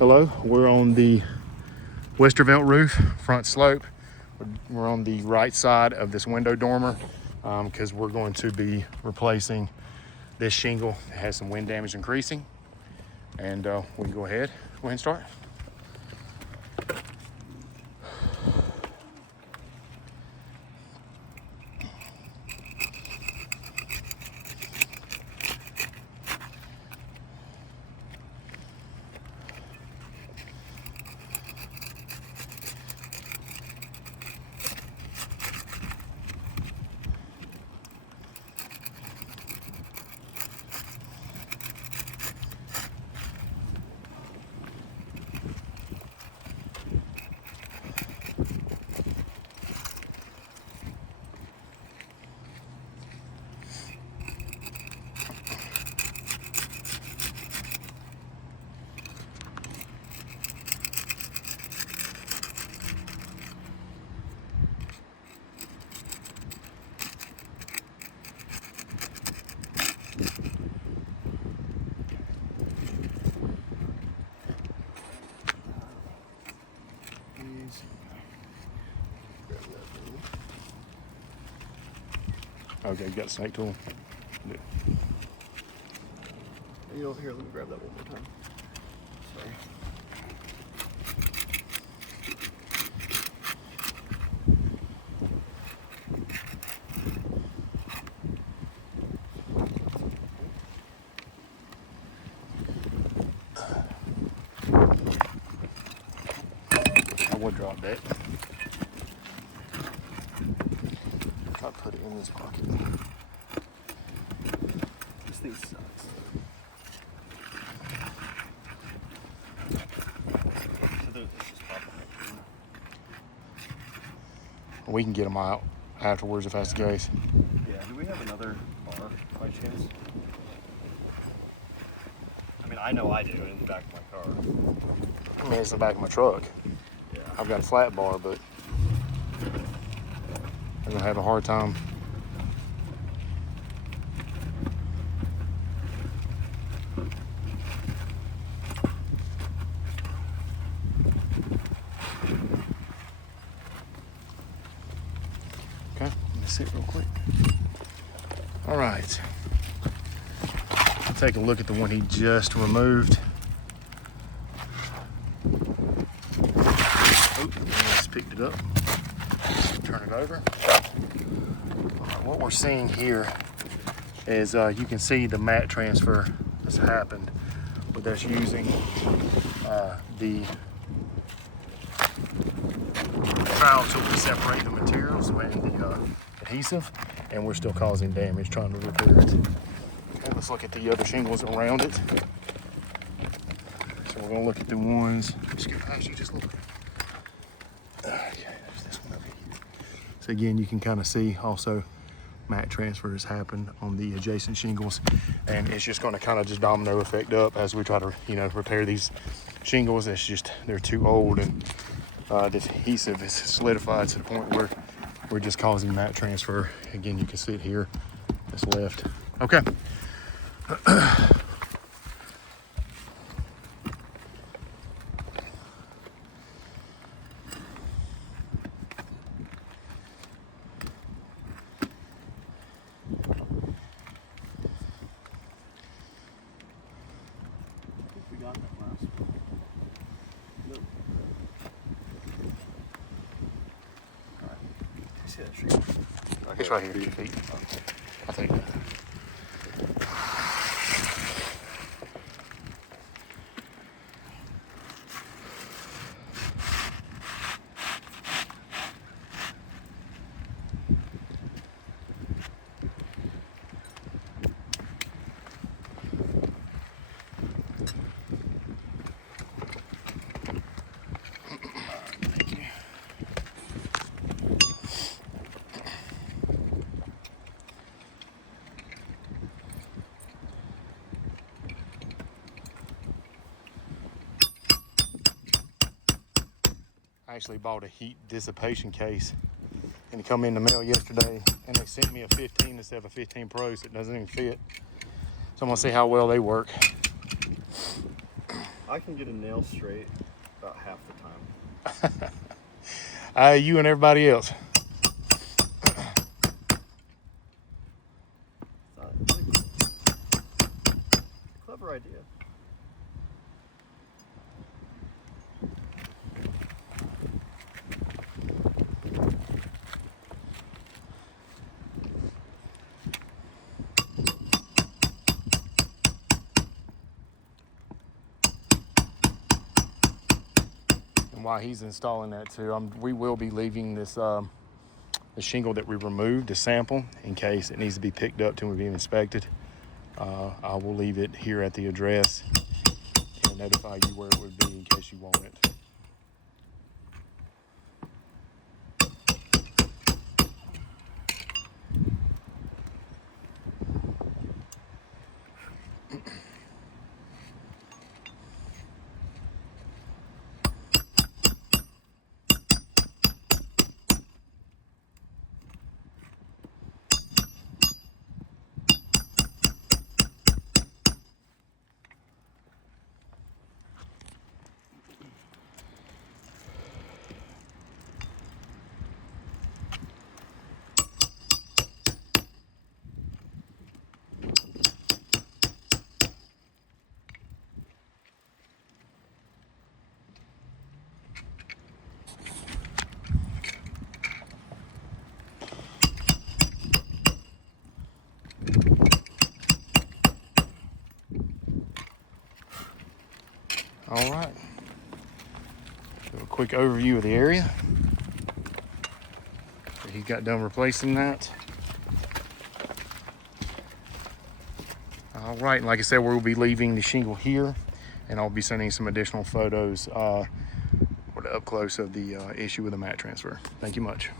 Hello, we're on the Westervelt roof, front slope. We're on the right side of this window dormer because we're going to be replacing this shingle that has some wind damage and creasing. And we can go ahead and start. Okay, you got a snake tool? Yeah. You know, here, let me grab that one more time. Sorry. I would drop that. I'll put it in this pocket. This thing sucks. We can get them out afterwards if that's the case. Yeah, do we have another bar by chance? I mean, I know I do, in the back of my car. I mean, it's in the back of my truck. Yeah. I've got a flat bar, but I'm gonna have a hard time. Okay, let me sit real quick. All right. Take a look at the one he just removed. Oh, I just picked it up. Turn it over. What we're seeing here is you can see the mat transfer has happened, but that's using the trowel tool to separate the materials and the adhesive, and we're still causing damage trying to repair it. Okay, let's look at the other shingles around it. So we're gonna look at the ones, just get past you, just look. Okay, there's this one over here. So again, you can kind of see also mat transfer has happened on the adjacent shingles, and it's just going to kind of just domino effect up as we try to, repair these shingles. It's just, they're too old, and the adhesive is solidified to the point where we're just causing mat transfer. Again, you can see it here, it's left. Okay. We got that last one. Nope. Alright. See that tree? It's right here at your feet. I think. I actually bought a heat dissipation case, and it come in the mail yesterday, and they sent me a 15 instead of a 15 Pro, so it doesn't even fit. So I'm gonna see how well they work. I can get a nail straight about half the time. You and everybody else. It's a clever idea. And while he's installing that too, we will be leaving this the shingle that we removed to sample in case it needs to be picked up to be inspected. I will leave it here at the address and notify you where it would be in case you want it. All right, so a quick overview of the area. He got done replacing that. All right, and like I said, we'll be leaving the shingle here, and I'll be sending some additional photos for the up close of the issue with the mat transfer. Thank you much.